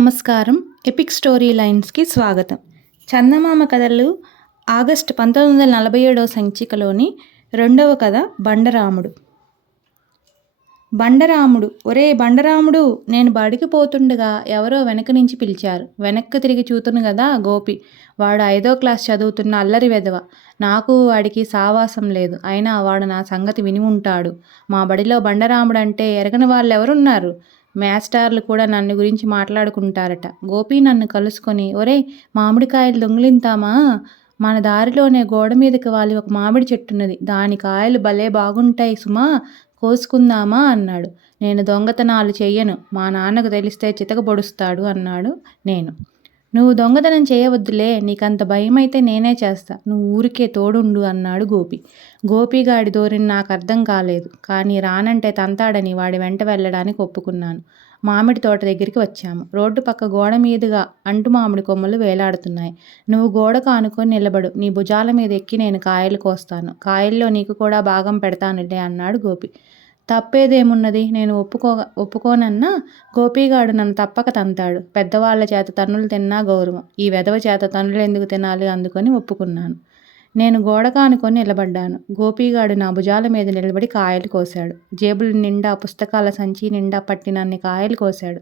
నమస్కారం. Epic story లైన్స్‌కి స్వాగతం. చందమామ కథలు ఆగస్టు 1947 సంచికలోని రెండవ కథ బండరాముడు. బండరాముడు, ఒరేయ్ బండరాముడు! నేను బడికి పోతుండగా ఎవరో వెనక నుంచి పిలిచారు. వెనక్కి తిరిగి చూతును గదా గోపి. వాడు 5వ క్లాస్ చదువుతున్న అల్లరి వెధవ. నాకు వాడికి సావాసం లేదు. అయినా వాడు నా సంగతి విని ఉంటాడు. మా బడిలో బండరాముడంటే ఎరగని వాళ్ళెవరున్నారు? మేస్టార్లు కూడా నన్ను గురించి మాట్లాడుకుంటారట. గోపి నన్ను కలుసుకొని, ఒరేయ్ మామిడికాయలు దొంగిలింతామా? మన దారిలోనే గోడ మీదకి వాలి ఒక మామిడి చెట్టున్నది. దాని కాయలు భలే బాగుంటాయి సుమా, కోసుకుందామా అన్నాడు. నేను దొంగతనాలు చెయ్యను, మా నాన్నకు తెలిస్తే చితకబొడుస్తాడు అన్నాడు. నేను, నువ్వు దొంగతనం చేయవద్దులే, నీకంత భయమైతే నేనే చేస్తా, నువ్వు ఊరికే తోడుండు అన్నాడు గోపి. గోపిగాడి ధోరణి నాకు అర్థం కాలేదు. కానీ రానంటే తంతాడని వాడి వెంట వెళ్ళడానికి ఒప్పుకున్నాను. మామిడి తోట దగ్గరికి వచ్చాము. రోడ్డు పక్క గోడ మీదుగా అంటు మామిడి కొమ్మలు వేలాడుతున్నాయి. నువ్వు గోడకు ఆనుకొని నిలబడు, నీ భుజాల మీద ఎక్కి నేను కాయలు కోస్తాను. కాయల్లో నీకు కూడా భాగం పెడతానులే అన్నాడు గోపి. తప్పేదేమున్నది, నేను ఒప్పుకోనన్నా గోపిగాడు నన్ను తప్పక తంతాడు. పెద్దవాళ్ళ చేత తన్నులు తిన్నా గౌరవం, ఈ వెధవ చేత తన్నులు ఎందుకు తినాలి అందుకొని ఒప్పుకున్నాను. నేను గోడకానుకొని నిలబడ్డాను. గోపిగాడు నా భుజాల మీద నిలబడి కాయలు కోశాడు. జేబుల నిండా పుస్తకాల సంచి నిండా పట్టినన్ని కాయలు కోశాడు.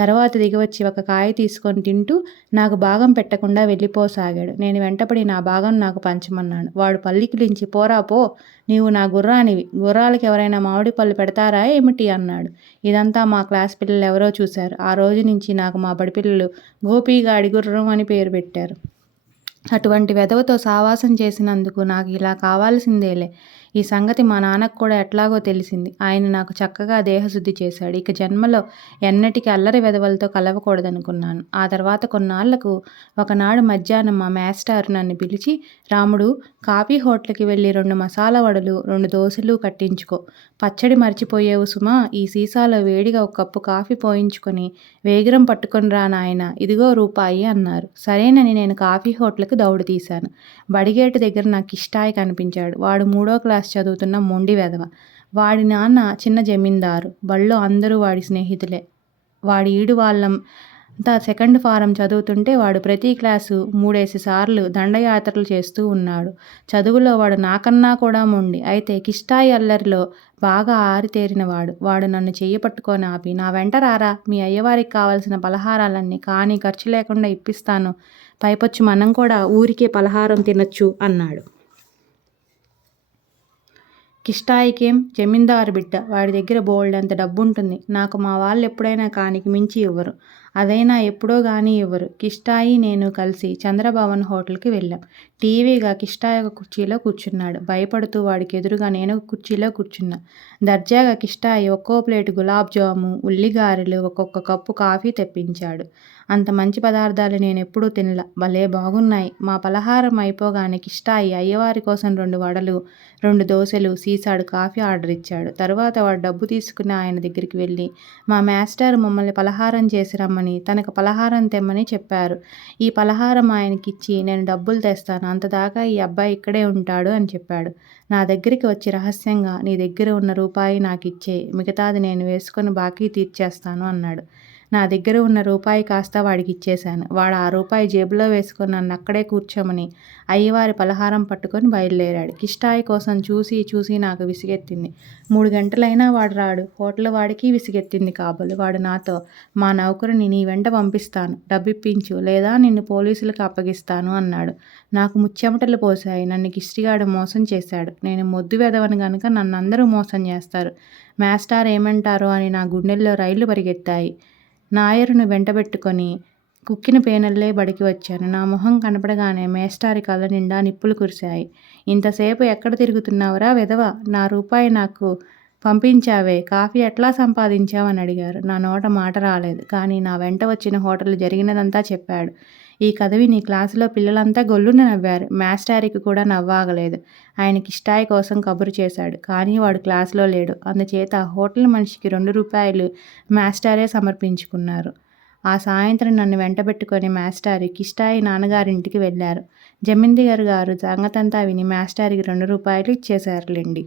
తర్వాత దిగివచ్చి ఒక కాయ తీసుకొని తింటూ నాకు భాగం పెట్టకుండా వెళ్ళిపోసాగాడు. నేను వెంటపడి నా భాగం నాకు పంచమన్నాను. వాడు పల్లికిలించి, పోరా పో, నీవు నా గుర్రానివి, గుర్రాలకి ఎవరైనా మామిడి పళ్ళు పెడతారా ఏమిటి అన్నాడు. ఇదంతా మా క్లాస్ పిల్లలు ఎవరో చూశారు. ఆ రోజు నుంచి నాకు మా బడి పిల్లలు గోపిగాడి గుర్రం అని పేరు పెట్టారు. అటువంటి వెధవతో సావాసం చేసినందుకు నాకు ఇలా కావాల్సిందేలే. ఈ సంగతి మా నాన్నకు కూడా ఎట్లాగో తెలిసింది. ఆయన నాకు చక్కగా దేహశుద్ధి చేశాడు. ఇక జన్మలో ఎన్నటికీ అల్లరి వెధవలతో కలవకూడదనుకున్నాను. ఆ తర్వాత కొన్నాళ్లకు ఒకనాడు మధ్యాహ్నం మా మేస్టారు నన్ను పిలిచి, రాముడు, కాఫీ హోటల్కి వెళ్ళి 2 మసాలా వడలు 2 దోశలు కట్టించుకో. పచ్చడి మర్చిపోయేవు సుమా, ఈ సీసాలో వేడిగా ఒక కప్పు కాఫీ పోయించుకొని వేగిరం పట్టుకొని రా నాయనా, ఇదిగో రూపాయి అన్నారు. సరేనని నేను కాఫీ హోటల్కి దౌడు తీశాను. బడిగేటు దగ్గర నాకు కిష్టాయి కనిపించాడు. వాడు 3వ క్లాస్ చదువుతున్న మొండి వెధవ. వాడి నాన్న చిన్న జమీందారు. బళ్ళో అందరూ వాడి స్నేహితులే. వాడి ఈడు వాళ్ళంతా 2nd ఫారం చదువుతుంటే వాడు ప్రతి క్లాసు 3 సార్లు దండయాత్రలు చేస్తూ ఉన్నాడు. చదువులో వాడు నాకన్నా కూడా మొండి. అయితే కిష్టాయి అల్లరిలో బాగా ఆరితేరినవాడు. వాడు నన్ను చెయ్యి పట్టుకొని ఆపి, నా వెంట రారా, మీ అయ్యవారికి కావలసిన పలహారాలన్నీ కానీ ఖర్చు లేకుండా ఇప్పిస్తాను. పైపొచ్చు మనం కూడా ఊరికే పలహారం తినొచ్చు అన్నాడు. కిష్టాయికేం, జమీందారు బిడ్డ, వాడి దగ్గర బోల్డంత డబ్బుంటుంది. నాకు మా వాళ్ళు ఎప్పుడైనా కానికి మించి ఇవ్వరు. అదైనా ఎప్పుడో గానీ ఇవ్వరు. కిష్టాయి నేను కలిసి చంద్రభవన్ హోటల్కి వెళ్ళాం. టీవీగా కిష్టాయి ఒక కుర్చీలో కూర్చున్నాడు. భయపడుతూ వాడికి ఎదురుగా నేను ఒక కుర్చీలో కూర్చున్నా. దర్జాగా కిష్టాయి ఒక్కో ప్లేటు గులాబ్ జాము, ఉల్లిగారెలు, ఒక్కొక్క కప్పు కాఫీ తెప్పించాడు. అంత మంచి పదార్థాలు నేనెప్పుడూ తినలా. భలే బాగున్నాయి. మా పలహారం అయిపోగానే కిష్టాయి అయ్యవారి కోసం 2 వడలు 2 దోశలు సీసాడు కాఫీ ఆర్డర్ ఇచ్చాడు. తరువాత వాడు డబ్బు తీసుకుని ఆయన దగ్గరికి వెళ్ళి, మా మేస్టారు మమ్మల్ని పలహారం చేసి రమ్మని, తనకు పలహారం తెమ్మని చెప్పారు. ఈ పలహారం ఆయనకిచ్చి నేను డబ్బులు తెస్తాను, అంతదాకా ఈ అబ్బాయి ఇక్కడే ఉంటాడు అని చెప్పాడు. నా దగ్గరికి వచ్చి రహస్యంగా, నీ దగ్గర ఉన్న రూపాయి నాకిచ్చేయి, మిగతాది నేను వేసుకొని బాకీ తీర్చేస్తాను అన్నాడు. నా దగ్గర ఉన్న రూపాయి కాస్త వాడికి ఇచ్చేశాను. వాడు ఆ రూపాయి జేబులో వేసుకొని నన్ను అక్కడే కూర్చోమని అయ్యవారి పలహారం పట్టుకొని బయలుదేరాడు. కిష్టాయి కోసం చూసి చూసి నాకు విసిగెత్తింది. 3 గంటలైనా వాడు రాడు. హోటల్ వాడికి విసిగెత్తింది కాబోలు. వాడు నాతో, మా నౌకరుని నీ వెంట పంపిస్తాను, డబ్బిప్పించు, లేదా నిన్ను పోలీసులకు అప్పగిస్తాను అన్నాడు. నాకు ముచ్చెమటలు పోశాయి. నన్ను కిష్టిగాడు మోసం చేశాడు. నేను మొద్దు వెధవను గనుక నన్నందరూ మోసం చేస్తారు. మేస్టార్ ఏమంటారో అని నా గుండెల్లో రైళ్లు పరిగెత్తాయి. నాయరును వెంటబెట్టుకొని కుక్కిన పేనల్లే బడికి వచ్చాను. నా మొహం కనపడగానే మేస్టారి కళ్ళ నిండా నిప్పులు కురిశాయి. ఇంతసేపు ఎక్కడ తిరుగుతున్నావురా వెధవ, నా రూపాయి నాకు పంపించావే, కాఫీ ఎట్లా సంపాదించావని అడిగారు. నా నోట మాట రాలేదు. కానీ నా వెంట వచ్చిన హోటల్ జరిగినదంతా చెప్పాడు. ఈ కథ విని క్లాసులో పిల్లలంతా గొల్లున నవ్వారు. మేస్టారికి కూడా నవ్వాగలేదు. ఆయన కిష్టాయి కోసం కబురు చేశాడు. కానీ వాడు క్లాసులో లేడు. అందుచేత హోటల్ మనిషికి 2 రూపాయలు మేస్టారే సమర్పించుకున్నారు. ఆ సాయంత్రం నన్ను వెంటబెట్టుకొని మేస్టారు కిష్టాయి నాన్నగారింటికి వెళ్ళారు. జమీందారు గారు సంగతంతా విని మేస్టారికి 2 రూపాయలు ఇచ్చేశారులేండి.